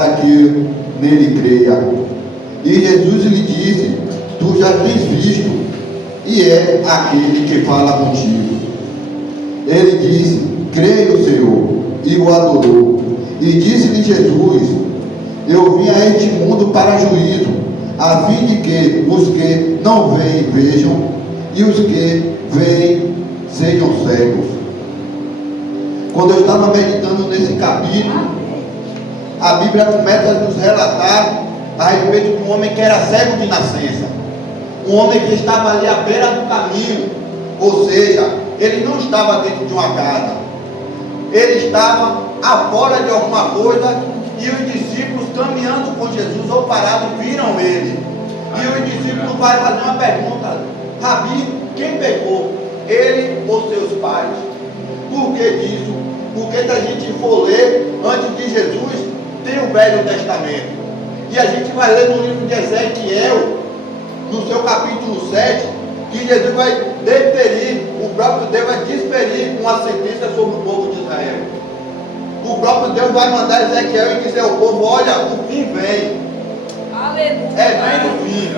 para que nele creia. E Jesus lhe disse: tu já tens visto, e é aquele que fala contigo. Ele disse: creio, Senhor, e o adorou. E disse-lhe Jesus: eu vim a este mundo para juízo, a fim de que os que não veem vejam, e os que veem sejam cegos. Quando eu estava meditando nesse capítulo, a Bíblia começa a nos relatar a respeito de um homem que era cego de nascença, um homem que estava ali à beira do caminho, ou seja, ele não estava dentro de uma casa, ele estava afora de alguma coisa, e os discípulos caminhando com Jesus ou parados viram ele, e os discípulos vão fazer uma pergunta: Rabi, quem pecou, ele ou seus pais? Por que disso? Porque se a gente for ler antes de Jesus, tem o Velho Testamento, e a gente vai ler no livro de Ezequiel, no seu capítulo 7, que Jesus vai desferir, o próprio Deus vai desferir uma sentença sobre o povo de Israel. O próprio Deus vai mandar Ezequiel e dizer ao povo: olha, o fim vem. Aleluia. Vem o fim.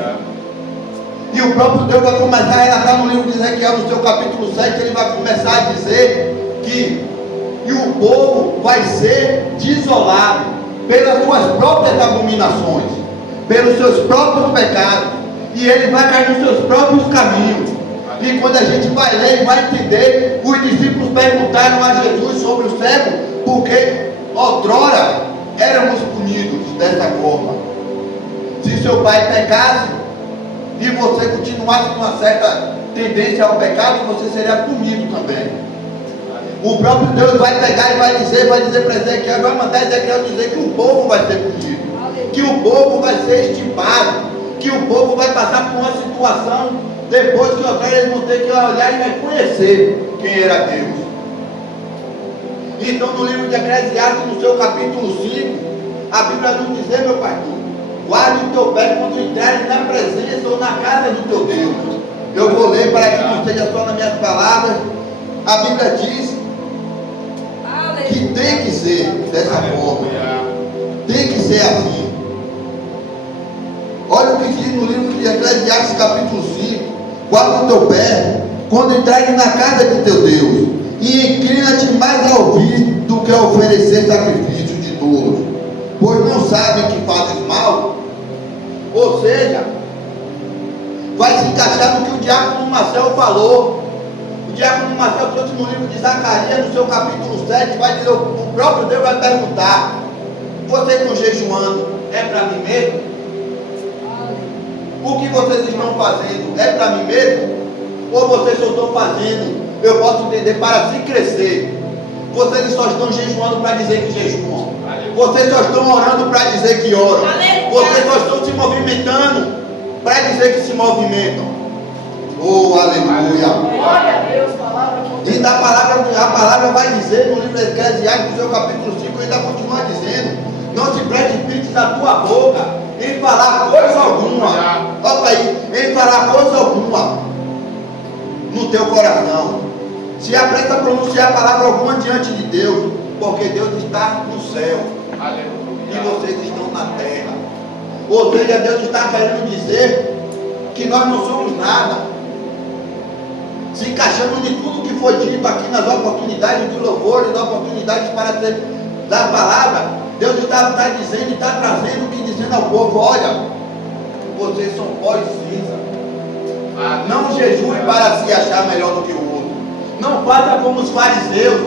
E o próprio Deus vai começar a relatar no livro de Ezequiel, no seu capítulo 7, ele vai começar a dizer que o povo vai ser desolado pelas suas próprias abominações, pelos seus próprios pecados, e ele vai cair nos seus próprios caminhos. E quando a gente vai ler e vai entender, os discípulos perguntaram a Jesus sobre o cego, porque outrora éramos punidos dessa forma. Se seu pai pecasse e você continuasse com uma certa tendência ao pecado, você seria punido também. O próprio Deus vai pegar e vai dizer para Ezequiel, vai mandar Ezequiel dizer que o povo vai ser punido, que o povo vai ser estipado, que o povo vai passar por uma situação, depois que outrora eles vão ter que olhar e reconhecer quem era Deus. Então, no livro de Eclesiastes, no seu capítulo 5, a Bíblia nos diz, meu pastor: guarde o teu pé quando entrares na presença ou na casa do teu Deus. Eu vou ler para que não seja só nas minhas palavras. A Bíblia diz que tem que ser dessa forma, tem que ser assim. Olha o que diz no livro de Eclesiastes, capítulo 5: guarda o teu pé quando entrares na casa de teu Deus, e inclina-te mais a ouvir do que a oferecer sacrifício de tolos, pois não sabem que fazes mal. Ou seja, vai se encaixar no que o diácono Marcel falou. O diácono Marcel trouxe no livro de Zacarias, no seu capítulo 7, vai dizer, o próprio Deus vai perguntar: vocês estão jejuando, é para mim mesmo? O que vocês estão fazendo é para mim mesmo? Ou vocês só estão fazendo, eu posso entender, para se crescer? Vocês só estão jejuando para dizer que jejuam. Vocês só estão orando para dizer que oram. Vocês só estão se movimentando para dizer que se movimentam. Oh, aleluia. Glória a Deus, palavra. E a palavra vai dizer no livro de Eclesiastes, no seu capítulo 5, ainda continua dizendo: não te precipite da tua boca em falar coisa alguma. Olha aí, em falar coisa alguma no teu coração. Se apressa a pronunciar palavra alguma diante de Deus, porque Deus está no céu. Aleluia. E vocês estão na terra. Ou seja, Deus está querendo dizer que nós não somos nada. Se encaixando de tudo que foi dito aqui nas oportunidades de louvor e das oportunidades para dar palavra, Deus está dizendo e está trazendo e dizendo ao povo: olha, vocês são pó e cinza. Não jejue para se achar melhor do que o outro. Não faça como os fariseus,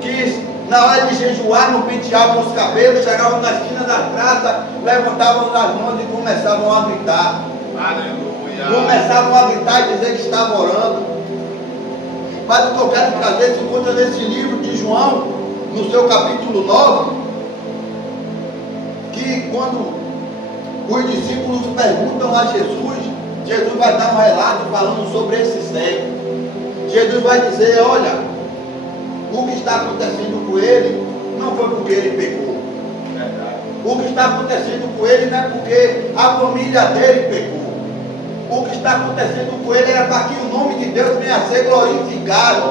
que na hora de jejuar não penteavam os cabelos, chegavam na esquina da praça, levantavam as mãos e começavam a gritar. Aleluia. Começavam a gritar e dizer que estavam orando. Mas o que eu quero trazer se encontra nesse livro de João, no seu capítulo 9, que quando os discípulos perguntam a Jesus, Jesus vai dar um relato falando sobre esse cego. Jesus vai dizer: olha, o que está acontecendo com ele não foi porque ele pecou. O que está acontecendo com ele não é porque a família dele pecou. O que está acontecendo com ele era para que o nome de Deus venha a ser glorificado.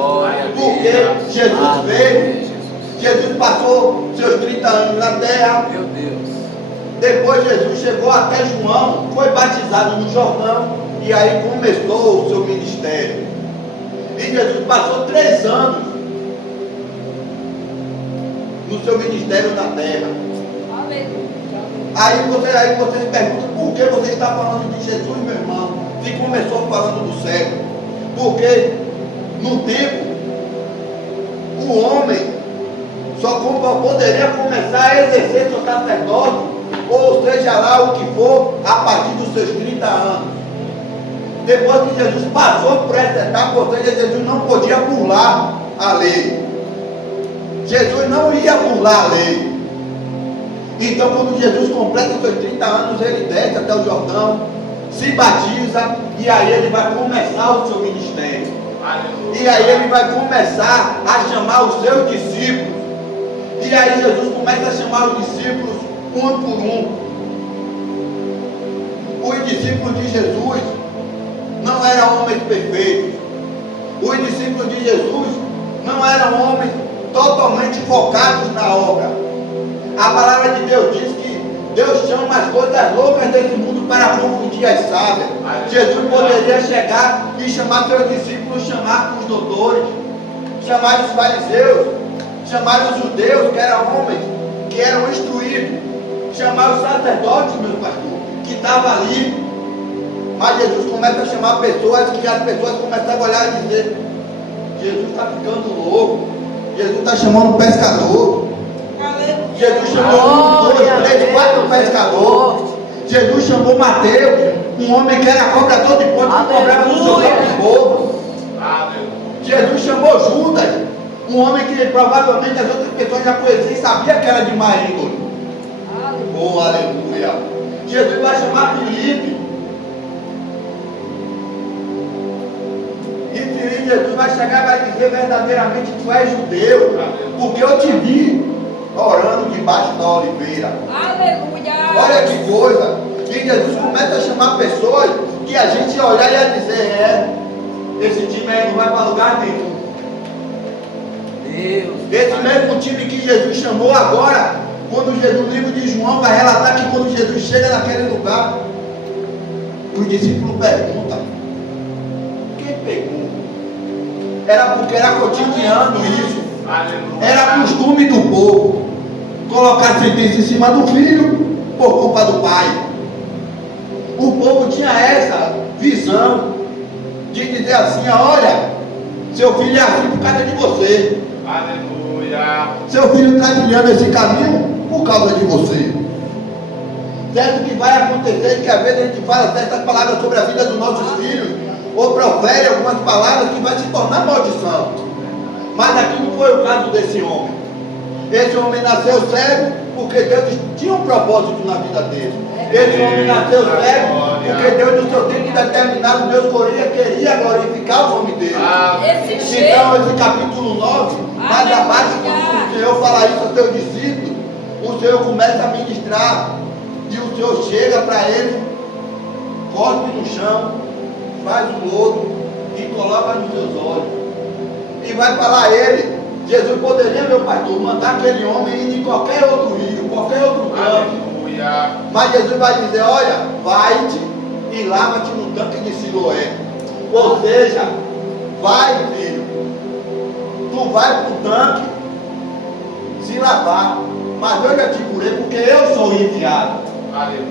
Porque Jesus veio Jesus passou seus 30 anos na terra. Meu Deus. Depois Jesus chegou até João, foi batizado no Jordão e aí começou o seu ministério. E Jesus passou 3 anos no seu ministério na terra. Aí você se pergunta, por que você está falando de Jesus, meu irmão? Se começou falando do cego. Porque no tempo, o homem só poderia começar a exercer seu sacerdócio, ou seja lá o que for, a partir dos seus 30 anos. Depois que Jesus passou por essa etapa, ou seja, Jesus não podia burlar a lei. Jesus não ia burlar a lei. Então, quando Jesus completa os seus 30 anos, ele desce até o Jordão, se batiza, e aí ele vai começar o seu ministério. Aleluia. E aí ele vai começar a chamar os seus discípulos. E aí Jesus começa a chamar os discípulos um por um. Os discípulos de Jesus não eram homens perfeitos. Os discípulos de Jesus não eram homens totalmente focados na obra. A palavra de Deus diz que Deus chama as coisas loucas desse mundo para confundir as sábias. Jesus poderia chegar e chamar seus discípulos, chamar os doutores, chamar os fariseus, chamar os judeus, que eram homens, que eram instruídos, chamar os sacerdotes, meu pastor, que estavam ali. Mas Jesus começa a chamar pessoas, que as pessoas começam a olhar e dizer: Jesus está ficando louco, Jesus está chamando um pescador. Jesus chamou 1, 2, 3, 4 pescadores. Jesus chamou Mateus, um homem que era cobrador de impostos, que cobrava no seu próprio povo. Jesus chamou Judas, um homem que provavelmente as outras pessoas já conheciam e sabiam que era de má índole. Oh, aleluia. Jesus vai chamar Filipe. E Filipe, Jesus vai chegar e vai dizer verdadeiramente que tu és judeu, porque eu te vi orando debaixo da oliveira. Aleluia. Olha que coisa. E Jesus começa a chamar pessoas que a gente ia olhar e ia dizer: esse time aí não vai para lugar nenhum. Deus. Esse mesmo time que Jesus chamou agora, quando Jesus, no livro de João, vai relatar que quando Jesus chega naquele lugar, os discípulos perguntam: quem pegou? Era porque era cotidiano isso. Era costume do povo colocar sentença em cima do filho por culpa do pai. O povo tinha essa visão de dizer assim: olha, seu filho é assim por causa de você. Aleluia. Seu filho está trilhando esse caminho por causa de você. Certo que vai acontecer que às vezes a gente fala certas palavras sobre a vida dos nossos filhos, ou profere algumas palavras que vai se tornar maldição. Mas aqui não foi o caso desse homem. Esse homem nasceu cego porque Deus tinha um propósito na vida dele. Esse homem nasceu cego porque Deus, no seu tempo determinado, Deus queria glorificar o nome dele. Então, esse capítulo 9, mais abaixo, quando o Senhor fala isso ao seu discípulo, o Senhor começa a ministrar. E o Senhor chega para ele, cospe no chão, faz um lodo e coloca nos seus olhos. E vai falar a ele: Jesus poderia, meu pastor, mandar aquele homem ir em qualquer outro rio, qualquer outro campo. Mas Jesus vai dizer: olha, vai-te e lava-te no tanque de Siloé. Ou seja, vai, filho, tu vai para o tanque se lavar, mas eu já te curei porque eu sou enviado. Aleluia.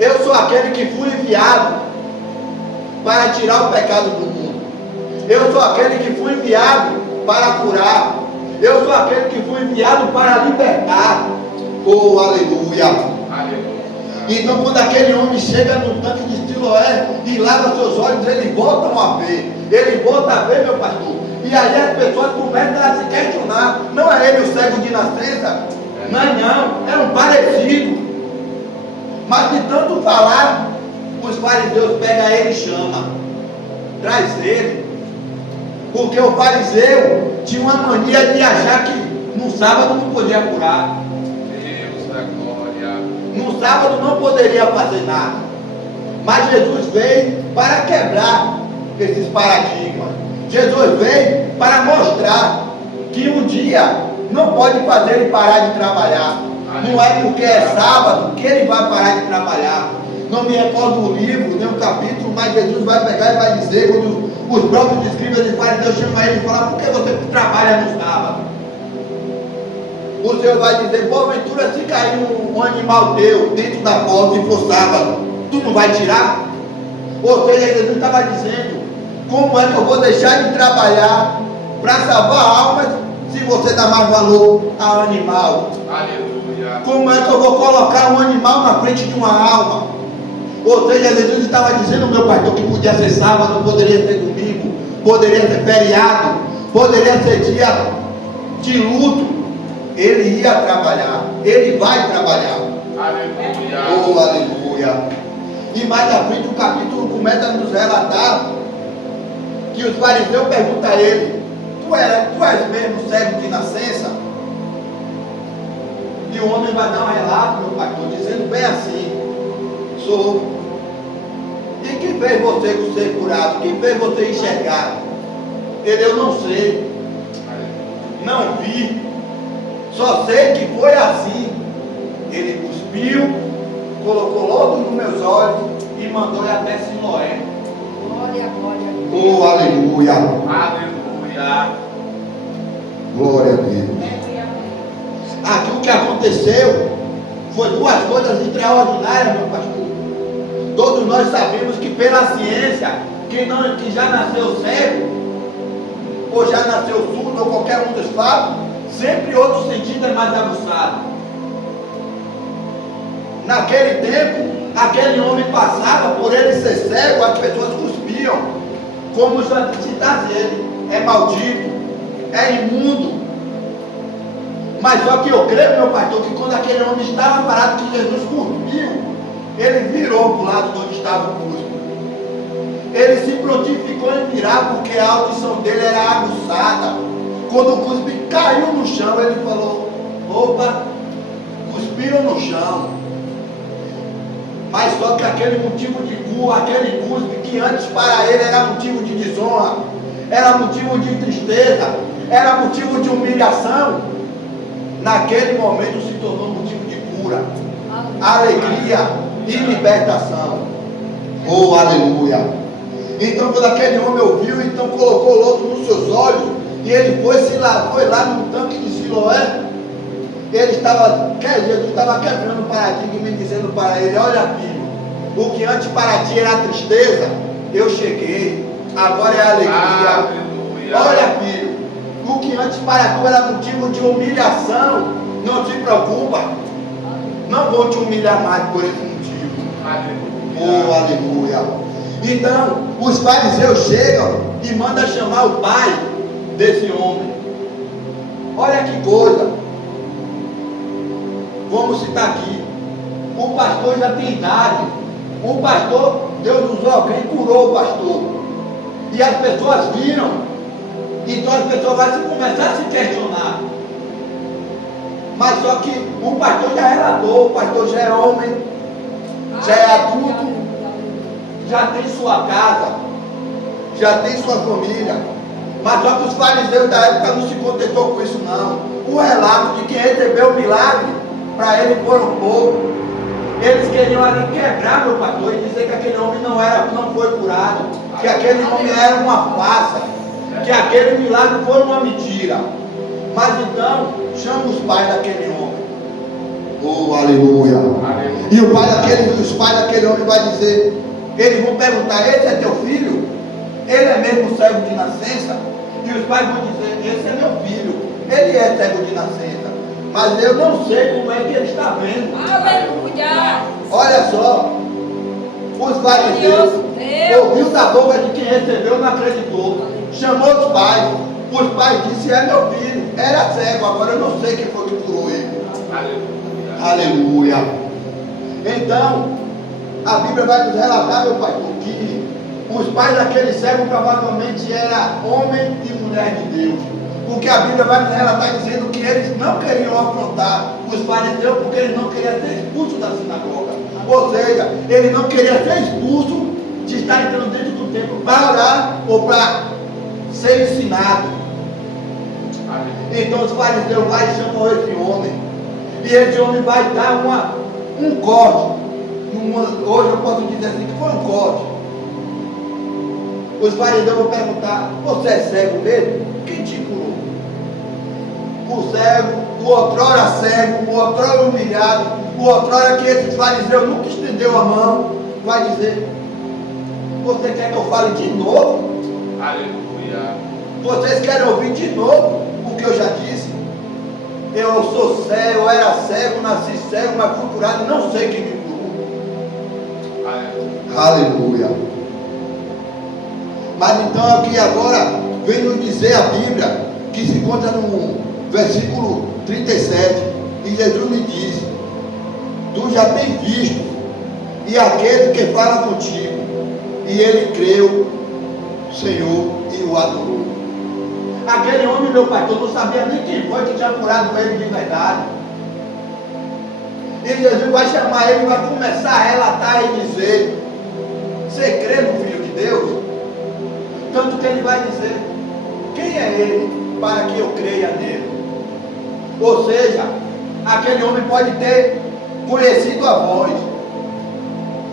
Eu sou aquele que fui enviado para tirar o pecado do mundo. Eu sou aquele que fui enviado para curar. Eu sou aquele que fui enviado para libertar. Oh, aleluia. Aleluia. Então, quando aquele homem chega no tanque de Siloé e lava seus olhos, eles voltam a ver. Ele volta a ver, meu pastor. E aí as pessoas começam a se questionar: não é ele o cego de nascença? Não, era um parecido. Mas de tanto falar, os fariseus pegam ele e chamam, traz ele. Porque o fariseu tinha uma mania de achar que no sábado não podia curar. Deus da glória. No sábado não poderia fazer nada. Mas Jesus veio para quebrar esses paradigmas. Jesus veio para mostrar que que um dia não pode fazer ele parar de trabalhar. Não é porque é sábado que ele vai parar de trabalhar. Não me recordo do livro, nem o capítulo, mas Jesus vai pegar e vai dizer, quando os próprios escribas e fariseus chamam ele e falam, por que você trabalha no sábado? O Senhor vai dizer, porventura se cair um animal teu dentro da porta e for sábado, tu não vai tirar? Ou seja, Jesus estava dizendo, como é que eu vou deixar de trabalhar para salvar almas se você dá mais valor ao animal? Aleluia. Como é que eu vou colocar um animal na frente de uma alma? Ou seja, Jesus estava dizendo, meu pastor, que podia ser sábado, poderia ser domingo, poderia ser feriado, poderia ser dia de luto. Ele ia trabalhar, ele vai trabalhar. Aleluia. Oh, aleluia. E mais à frente o capítulo começa a nos relatar que os fariseus perguntam a ele, tu és mesmo cego de nascença? E o homem vai dar um relato, meu pastor, dizendo bem assim, sou. E quem fez você ser curado? Quem fez você enxergar? Ele, eu não sei, não vi, só sei que foi assim. Ele cuspiu, colocou lodo nos meus olhos e mandou ir até Siloé. Glória, glória. Oh, aleluia. Aleluia. Glória a Deus. Aqui o que aconteceu foi duas coisas extraordinárias, meu pastor. Todos nós sabemos que pela ciência, que já nasceu cego, ou já nasceu surdo, ou qualquer um dos fatos, sempre outro sentido é mais aguçado. Naquele tempo, aquele homem passava, por ele ser cego, as pessoas cuspiam, como já te dizer, é maldito, é imundo. Mas só que eu creio, meu pastor, que quando aquele homem estava parado, que Jesus cuspiu, ele virou para o lado de onde estava o cuspe. Ele se prontificou em virar, porque a audição dele era aguçada. Quando o cuspe caiu no chão, ele falou, opa, cuspiram no chão. Mas só que aquele motivo de culpa, aquele cuspe que antes para ele era motivo de desonra, era motivo de tristeza, era motivo de humilhação, naquele momento se tornou motivo de cura, alegria e libertação. Oh, aleluia. Então quando aquele homem ouviu, então colocou lodo nos seus olhos, e ele foi lá no tanque de Siloé. Jesus estava quebrando o paradigma e dizendo para ele, olha filho, o que antes para ti era tristeza, eu cheguei, agora é alegria. Aleluia. Olha filho, o que antes para tu era motivo de humilhação, não te preocupa, não vou te humilhar mais por esse motivo. Oh, aleluia. Então os fariseus chegam e mandam chamar o pai desse homem. Olha que coisa. Vamos citar aqui, o pastor já tem idade, o pastor, Deus usou alguém, curou o pastor, e as pessoas viram, então as pessoas vão começar a se questionar, mas só que o pastor já relatou, o pastor já é homem, já é adulto, já tem sua casa, já tem sua família, mas só que os fariseus da época não se contentou com isso não. O relato de quem recebeu o milagre, para ele foram poucos. Eles queriam ali quebrar meu pastor e dizer que aquele homem não foi curado, que aquele homem era uma farsa, que aquele milagre foi uma mentira. Mas então, chama os pais daquele homem. Oh, aleluia. E os pais daquele homem vai dizer, eles vão perguntar, esse é teu filho? Ele é mesmo cego de nascença? E os pais vão dizer, esse é meu filho, ele é cego de nascença, mas eu não sei como é que ele está vendo. Aleluia. Olha só, os fariseus ouviu da boca de quem recebeu, não acreditou, chamou os pais disseram, é meu filho, era cego, agora eu não sei quem foi que curou ele. Aleluia. Então, a Bíblia vai nos relatar, meu pai, que os pais daquele cego provavelmente eram homem e mulher de Deus. Porque a Bíblia vai nos relatar dizendo que eles não queriam afrontar os fariseus porque eles não queriam ser expulsos da sinagoga. Ou seja, ele não queria ser expulso de estar entrando dentro do templo para orar ou para ser ensinado. Então os fariseus vai e chamam esse homem. E esse homem vai dar um corte. Hoje eu posso dizer assim, que foi um corte. Os fariseus vão perguntar: você é cego mesmo? Quem te curou? O cego, o outrora cego, o outrora humilhado, o outrora que esses fariseus nunca estendeu a mão, vai dizer: você quer que eu fale de novo? Aleluia. Vocês querem ouvir de novo o que eu já disse? Eu sou cego, eu era cego, nasci cego, mas fui curado e não sei quem me curou. Aleluia. Mas então aqui agora vem nos dizer a Bíblia, que se encontra no versículo 37, e Jesus lhe disse: tu já tens visto, e aquele que fala contigo. E ele creu, Senhor, e o adorou. Aquele homem, meu pastor, não sabia nem quem foi que tinha curado ele de verdade. E Jesus vai chamar ele, vai começar a relatar e dizer: você crê no Filho de Deus? Tanto que ele vai dizer: quem é ele para que eu creia nele? Ou seja, aquele homem pode ter conhecido a voz.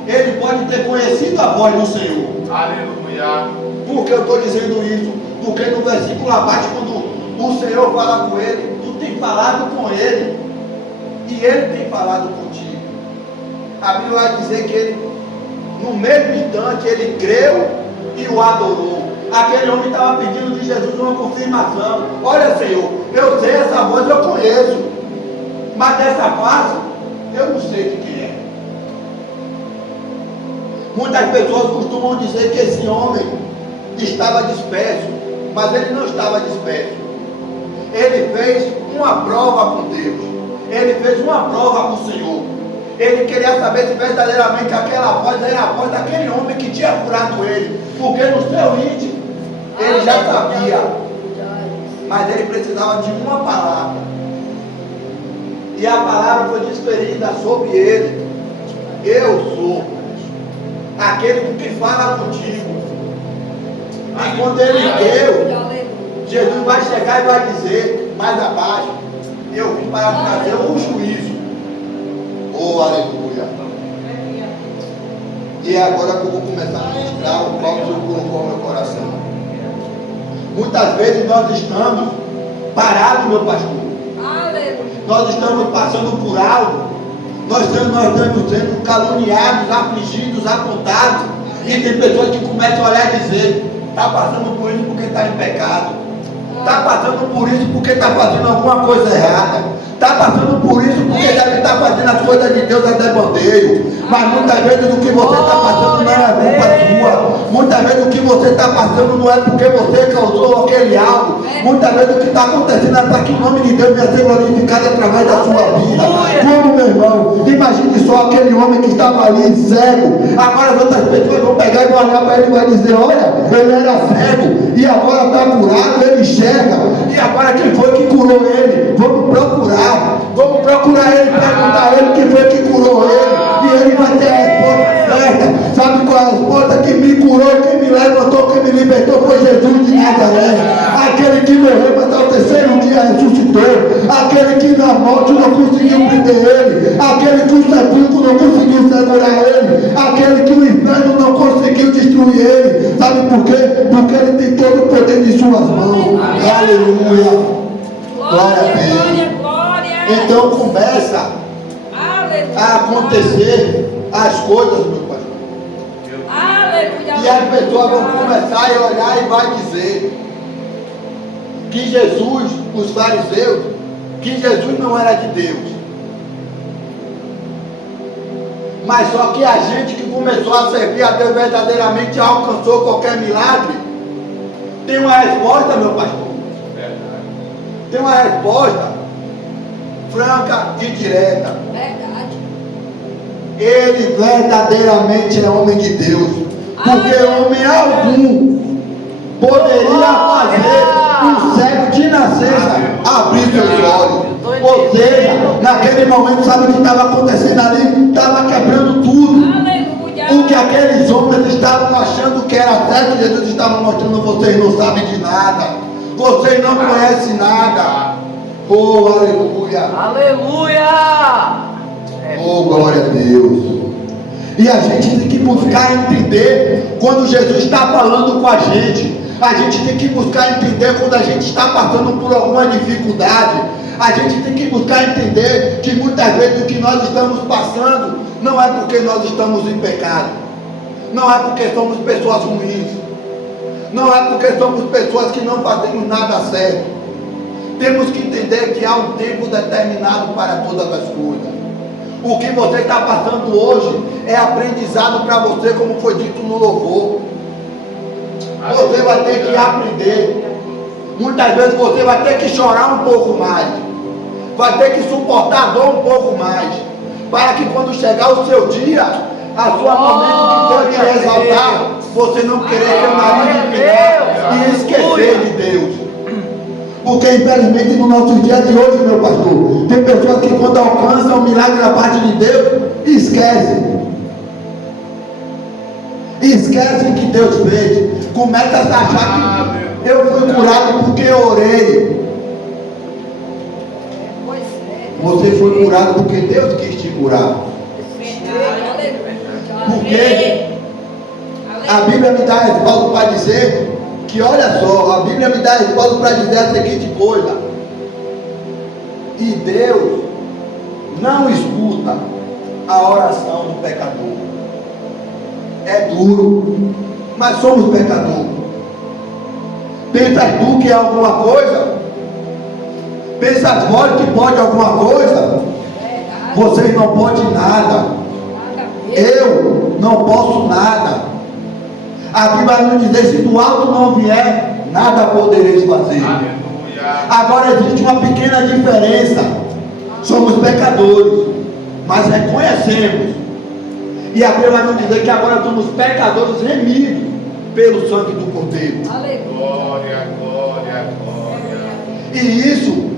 Ele pode ter conhecido a voz do Senhor. Aleluia. Por que eu estou dizendo isso? Porque no versículo abaixo, quando o Senhor fala com ele, tu tem falado com ele, e ele tem falado contigo. A Bíblia vai dizer que ele, no mesmo instante, ele creu e o adorou. Aquele homem estava pedindo de Jesus uma confirmação: olha, Senhor, eu sei essa voz, eu conheço, mas dessa face eu não sei de quem é. Muitas pessoas costumam dizer que esse homem estava disperso, mas ele não estava disperso. Ele fez uma prova com Deus. Ele fez uma prova com o Senhor. Ele queria saber se verdadeiramente aquela voz era a voz daquele homem que tinha curado ele. Porque no seu íntimo ele já sabia. Mas ele precisava de uma palavra. E a palavra foi desferida sobre ele: eu sou aquele com que fala contigo. E quando ele deu, Jesus vai chegar e vai dizer mais abaixo: eu vim para trazer um juízo. Oh, aleluia. E é agora que eu vou começar a ministrar o qual o Senhor colocou no meu coração. Muitas vezes nós estamos parados, meu pastor. Nós estamos passando por algo. Nós estamos sendo caluniados, afligidos, apontados. E tem pessoas que começam a olhar e dizer: está passando por isso porque está em pecado. Está passando por isso porque está fazendo alguma coisa errada. Está passando por isso porque deve estar fazendo as coisas de Deus até bandeio. Mas muitas vezes o que você está passando não é culpa sua. Muitas vezes o que você está passando não é porque você causou aquele algo. Muitas vezes o que está acontecendo é para que o nome de Deus venha ser glorificado através da sua vida. Como, meu irmão, imagine só aquele homem que estava ali cego. Agora as outras pessoas vão pegar e vão olhar para ele e vai dizer: olha, ele era cego e agora está curado, ele enxerga. E agora quem foi que curou ele? Vamos procurar. Vamos procurar ele, perguntar a ele quem foi que curou ele. E ele vai ter a resposta certa. Sabe qual é a resposta? Quem me curou, quem me levantou, quem me libertou foi Jesus de Nazaré. Aquele que morreu, mas ao terceiro dia ressuscitou. Aquele que na morte não conseguiu prender ele. Aquele que o sepulcro não conseguiu segurar ele. Aquele que o inferno não conseguiu destruir ele. Sabe por quê? Porque ele tem todo o poder em suas mãos. Aleluia. Glória a Deus. Então começa a acontecer as coisas, meu pastor. E as pessoas vão começar a olhar e vai dizer que Jesus, os fariseus, que Jesus não era de Deus. Mas só que a gente que começou a servir a Deus verdadeiramente alcançou qualquer milagre. Tem uma resposta, meu pastor. Tem uma resposta franca e direta. Verdade. Ele verdadeiramente é homem de Deus. Porque homem algum poderia fazer um cego de nascença abrir seus olhos. Ou seja, naquele momento, sabe o que estava acontecendo ali? Estava quebrando tudo. O que aqueles homens estavam achando que era certo, Jesus estava mostrando: vocês não sabem de nada. Vocês não conhecem nada. Oh, aleluia. Aleluia! Oh, glória a Deus. E a gente tem que buscar entender quando Jesus está falando com a gente. A gente tem que buscar entender quando a gente está passando por alguma dificuldade. A gente tem que buscar entender que muitas vezes o que nós estamos passando não é porque nós estamos em pecado. Não é porque somos pessoas ruins. Não é porque somos pessoas que não fazemos nada certo. Temos que entender que há um tempo determinado para todas as coisas. O que você está passando hoje é aprendizado para você, como foi dito no louvor. Você vai ter que aprender. Muitas vezes você vai ter que chorar um pouco mais. Vai ter que suportar a dor um pouco mais. Para que quando chegar o seu dia, a sua momento de Deus te exaltar, você não querer ter o nariz empinado e esquecer de Deus. Porque infelizmente no nosso dia de hoje, meu pastor, tem pessoas que quando alcançam o milagre da parte de Deus, esquecem. Esquecem que Deus fez. Começa a achar que eu fui curado porque eu orei. Pois é. Você foi curado porque Deus quis te curar. Porque a Bíblia me dá respaldo para dizer que, olha só, a Bíblia me dá respaldo para dizer a seguinte coisa: e Deus não escuta a oração do pecador. É duro, mas somos pecadores. Pensas tu que é alguma coisa? Pensas vós que pode alguma coisa? Vocês não podem nada. Eu não posso nada. A Bíblia vai nos dizer: se do alto não vier, nada podereis fazer. Aleluia. Agora existe uma pequena diferença. Somos pecadores, mas reconhecemos. E a Bíblia vai nos dizer que agora somos pecadores remidos pelo sangue do Cordeiro. Glória, glória, glória. E isso,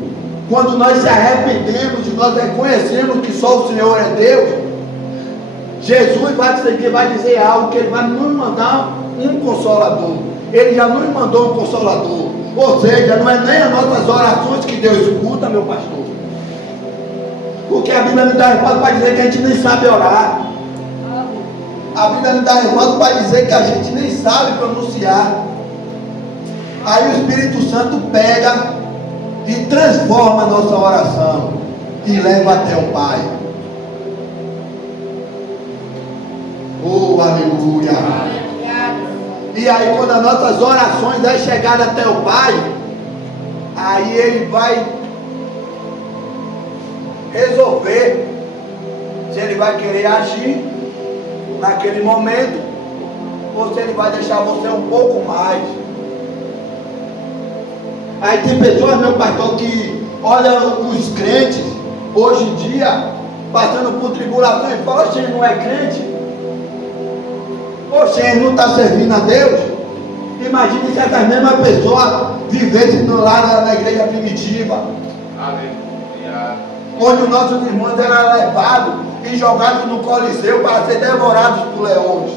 quando nós se arrependemos e nós reconhecemos que só o Senhor é Deus, Jesus vai dizer algo, que Ele vai nos mandar um consolador. Ele já nos mandou um consolador. Ou seja, não é nem as nossas orações que Deus escuta, meu pastor. Porque a Bíblia me dá respaldo para dizer que a gente nem sabe orar. A Bíblia me dá respaldo para dizer que a gente nem sabe pronunciar. Aí o Espírito Santo pega e transforma a nossa oração e leva até o Pai. Oh, aleluia. E aí quando as nossas orações é chegada até o Pai, aí Ele vai resolver se Ele vai querer agir naquele momento ou se Ele vai deixar você um pouco mais. Aí tem pessoas, meu pastor, que olham os crentes hoje em dia passando por tribulação e falam: oxe, ele não é crente? Oxe, ele não está servindo a Deus? Imagine se essas mesmas pessoas vivessem lá na igreja primitiva. Aleluia. Onde os nossos irmãos eram levados e jogados no Coliseu para ser devorados por leões.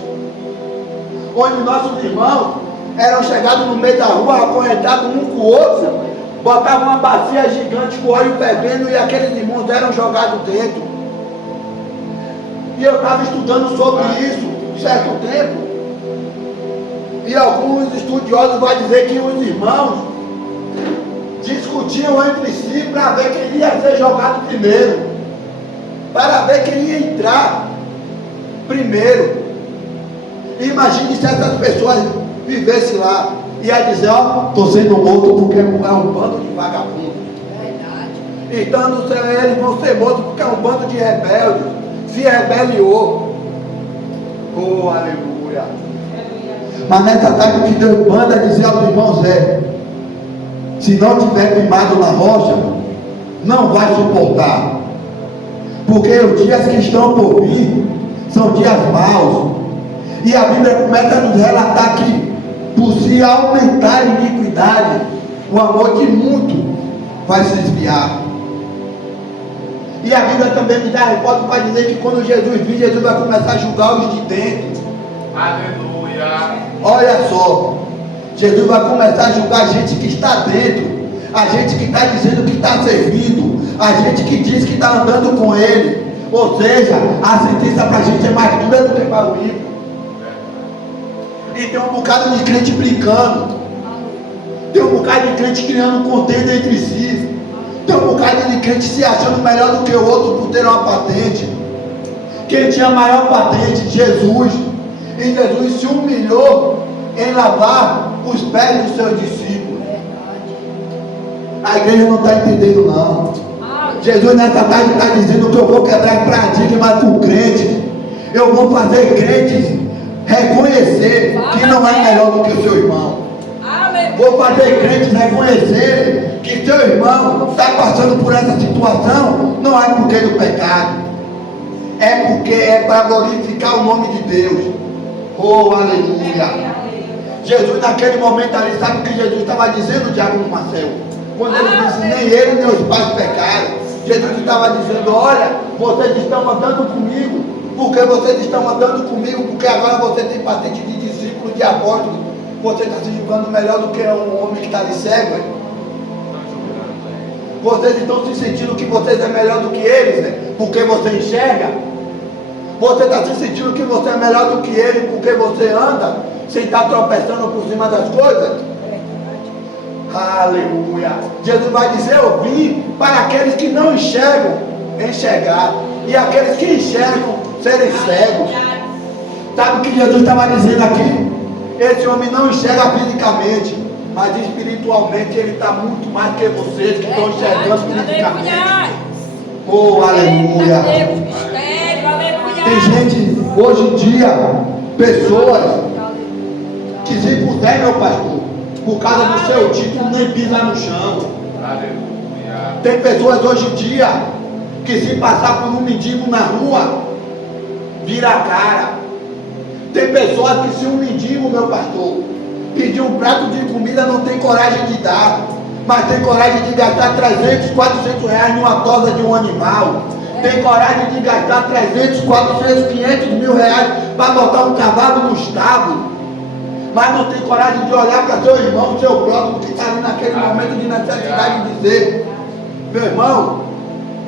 Onde os nossos irmãos eram chegados no meio da rua, acorrentados um com o outro, botavam uma bacia gigante com óleo fervendo e aqueles irmãos eram jogados dentro. E eu estava estudando sobre isso certo tempo, e alguns estudiosos vão dizer que os irmãos discutiam entre si para ver quem ia ser jogado primeiro, para ver quem ia entrar primeiro. Imagine se essas pessoas vivessem lá, ia dizer: ó, estou sendo morto porque é um bando de vagabundos. Então eles vão ser mortos porque é um bando de rebeldes, se rebeliou. Oh, aleluia. Mas nessa tarde o que Deus manda dizer aos irmãos é: se não tiver firmado na rocha, não vai suportar. Porque os dias que estão por vir são dias maus. E a Bíblia começa a nos relatar que, por se aumentar a iniquidade, o amor de muito vai se esfriar. E a Bíblia também me dá resposta para dizer que quando Jesus vir, Jesus vai começar a julgar os de dentro. Aleluia. Olha só, Jesus vai começar a julgar a gente que está dentro, a gente que está dizendo que está servindo, a gente que diz que está andando com Ele. Ou seja, a sentença para a gente é mais dura do que para o ímpio. E tem um bocado de crente brincando, tem um bocado de crente criando contenda entre si, tem um bocado de crente se achando melhor do que o outro por ter uma patente. Quem tinha a maior patente? Jesus. E Jesus se humilhou em lavar os pés dos seus discípulos. A igreja não está entendendo não. Jesus nessa tarde está dizendo que eu vou quebrar paradigma com crentes. Eu vou fazer crentes reconhecer que não é melhor do que o seu irmão. Vou fazer crentes reconhecer que seu irmão está passando por essa situação, não é porque do pecado, é porque é para glorificar o nome de Deus. Oh, aleluia. Jesus naquele momento ali, sabe o que Jesus estava dizendo, Diácono Marcelo? Quando ele disse, nem ele nem os pais pecaram, Jesus estava dizendo, olha, vocês estão andando comigo, porque vocês estão andando comigo, porque agora você tem patente de discípulo, de apóstolo, você está se julgando melhor do que um homem que está ali cego, hein? Vocês estão se sentindo que vocês é melhor do que eles, né? Porque você enxerga. Você está se sentindo que você é melhor do que ele, porque você anda sem estar tropeçando por cima das coisas. Aleluia. Jesus vai dizer, eu vim para aqueles que não enxergam, enxergar, e aqueles que enxergam, serem cegos. Sabe o que Jesus estava dizendo aqui? Esse homem não enxerga fisicamente, mas espiritualmente ele está muito mais que vocês que estão enxergando fisicamente. Oh, aleluia. Tem gente, hoje em dia, pessoas que se puser, meu pastor, por causa do seu título, nem pisa no chão. Aleluia. Tem pessoas hoje em dia que se passar por um mendigo na rua, vira a cara. Tem pessoas que se um mendigo, meu pastor, pedir um prato de comida, não tem coragem de dar, mas tem coragem de gastar 300, 400 reais numa tosa de um animal. Tem coragem de gastar 300, 400, 500 mil reais para botar um cavalo no estábulo, mas não tem coragem de olhar para seu irmão, seu próximo, que está ali naquele momento de necessidade e dizer, meu irmão,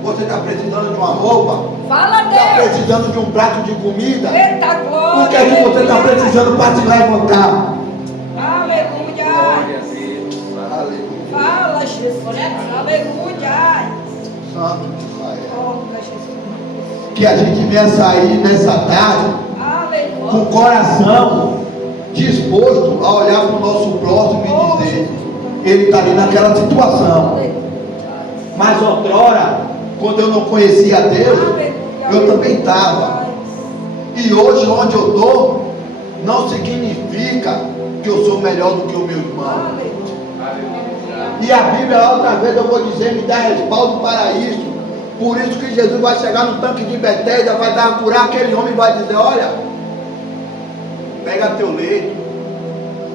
você está precisando de uma roupa? Fala, Deus. Está precisando de um prato de comida? Eita glória. O que é que você está precisando para se levantar? Aleluia. Aleluia. Fala, Jesus. Aleluia. Santo de Israel. Oh, Jesus. Que a gente venha sair nessa tarde com o Aleluia. coração disposto a olhar para o nosso próximo e dizer, ele está ali naquela situação. Mas outrora, quando eu não conhecia Deus, eu também estava. E hoje, onde eu estou, não significa que eu sou melhor do que o meu irmão. E a Bíblia, outra vez eu vou dizer, me dá respaldo para isso. Por isso que Jesus vai chegar no tanque de Betesda, vai dar a curar aquele homem e vai dizer, olha, pega teu leito.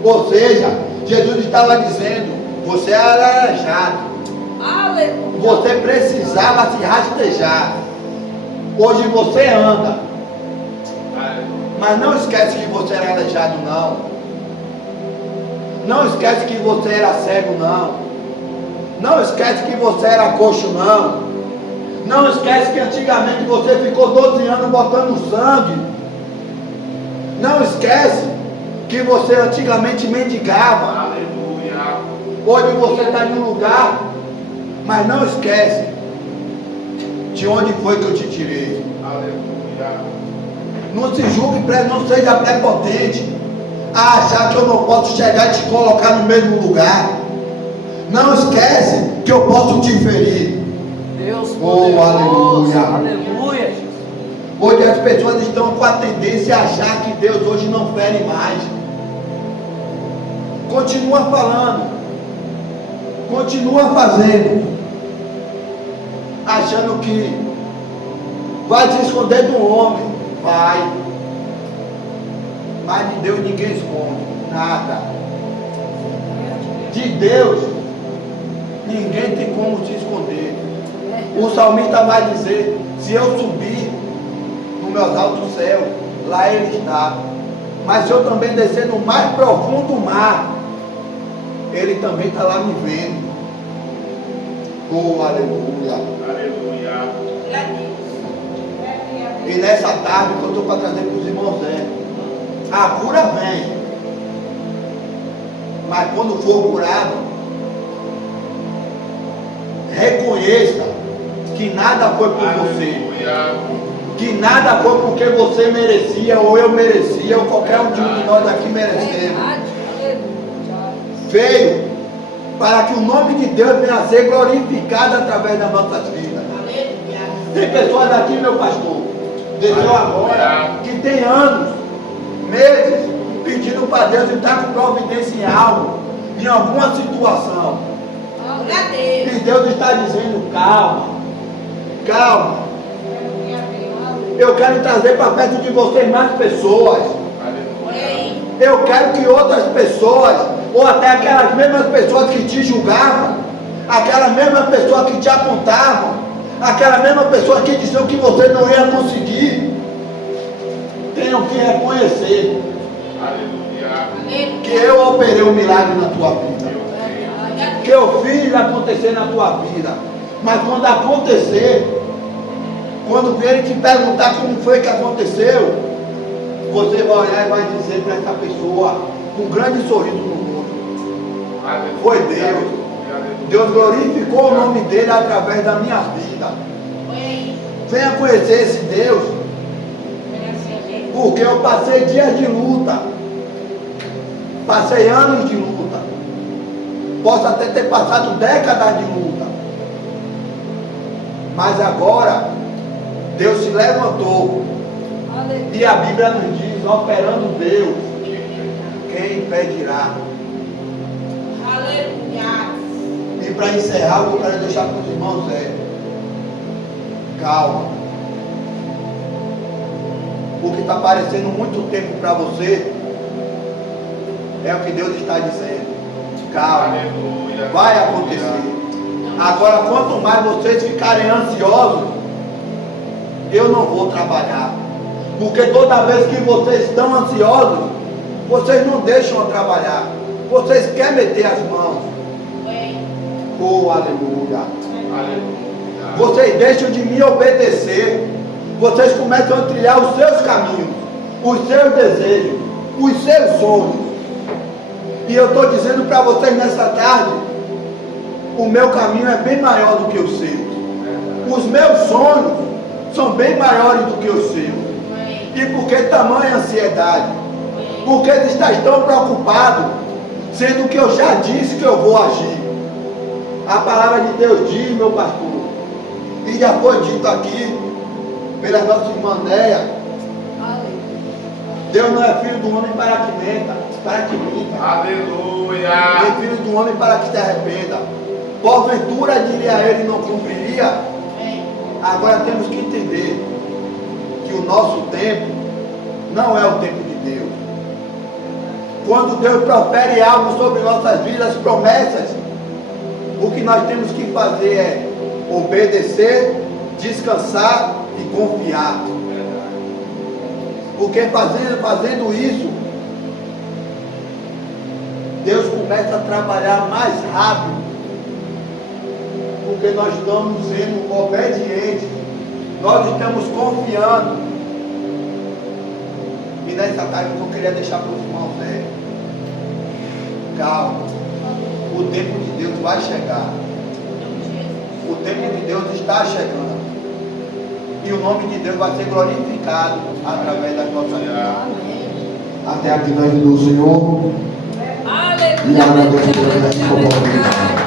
Ou seja, Jesus estava dizendo, você era aleijado, Aleluia. você precisava se rastejar. Hoje você anda, mas não esquece que você era aleijado não. Não esquece que você era cego não. Não esquece que você era coxo não. Não esquece que antigamente você ficou 12 anos botando sangue. Não esquece que você antigamente mendigava. Aleluia. Hoje você está em um lugar, mas não esquece de onde foi que eu te tirei. Aleluia. Não se julgue, não seja prepotente a achar que eu não posso chegar e te colocar no mesmo lugar. Não esquece que eu posso te ferir. Deus Oh, aleluia. Aleluia. Hoje as pessoas estão com a tendência a achar que Deus hoje não fere mais. Continua falando, continua fazendo, achando que vai se esconder do homem. Vai. Mas de Deus ninguém esconde nada. De Deus ninguém tem como se esconder. O salmista vai dizer, se eu subir no meu alto céu, lá ele está. Mas se eu também descer no mais profundo mar, Ele também está lá me vendo. Oh, aleluia. Aleluia. E nessa tarde que eu estou para trazer para os irmãos a cura vem. Mas quando for curado, reconheça que nada foi por você. Aleluia. Que nada foi porque você merecia, ou eu merecia, ou qualquer um de nós aqui merecemos. Veio para que o nome de Deus venha a ser glorificado através das nossas vidas. Tem pessoas aqui, meu pastor, desceu agora, que tem anos, meses, pedindo para Deus entrar com providência em algo, em alguma situação. E Deus está dizendo, calma, calma. Eu quero trazer para perto de vocês mais pessoas. Eu quero que outras pessoas, ou até aquelas mesmas pessoas que te julgavam, aquelas mesmas pessoas que te apontavam, aquelas mesmas pessoas que diziam que você não ia conseguir, tenham que reconhecer que eu operei um milagre na tua vida, que eu fiz acontecer na tua vida. Mas quando acontecer, quando vierem te perguntar como foi que aconteceu, você vai olhar e vai dizer para essa pessoa, com um grande sorriso no rosto, foi Deus. Deus glorificou o nome dele através da minha vida. Venha conhecer esse Deus, porque eu passei dias de luta, passei anos de luta, posso até ter passado décadas de luta, mas agora Deus se levantou. E a Bíblia nos diz, operando Deus, quem impedirá? E para encerrar, eu quero deixar para os irmãos calma. O que está parecendo muito tempo para você é o que Deus está dizendo. Calma, vai acontecer. Agora, quanto mais vocês ficarem ansiosos, eu não vou trabalhar. Porque toda vez que vocês estão ansiosos, vocês não deixam eu trabalhar. Vocês querem meter as mãos. Oh, aleluia. Vocês deixam de me obedecer. Vocês começam a trilhar os seus caminhos, os seus desejos, os seus sonhos. E eu estou dizendo para vocês nessa tarde, o meu caminho é bem maior do que o seu. Os meus sonhos são bem maiores do que os seus. E por que tamanha ansiedade? Porque eles estão tão preocupados, sendo que eu já disse que eu vou agir. A palavra de Deus diz, meu pastor, e já foi dito aqui pela nossa irmã Néia, Deus não é filho do homem para que minta. Aleluia. Nem filho do homem para que se arrependa. Porventura diria ele, não cumpriria. Agora temos que entender que o nosso tempo não é o tempo de Deus. Quando Deus profere algo sobre nossas vidas, promessas, o que nós temos que fazer é obedecer, descansar e confiar. Porque fazendo isso, Deus começa a trabalhar mais rápido. Porque nós estamos sendo obedientes, nós estamos confiando. E nessa tarde eu queria deixar para os irmãos, calma, o tempo de Deus vai chegar, o tempo de Deus está chegando, e o nome de Deus vai ser glorificado através das nossas vidas. Amém. Até aqui nós do Senhor. Aleluia. E agradeço pela oportunidade.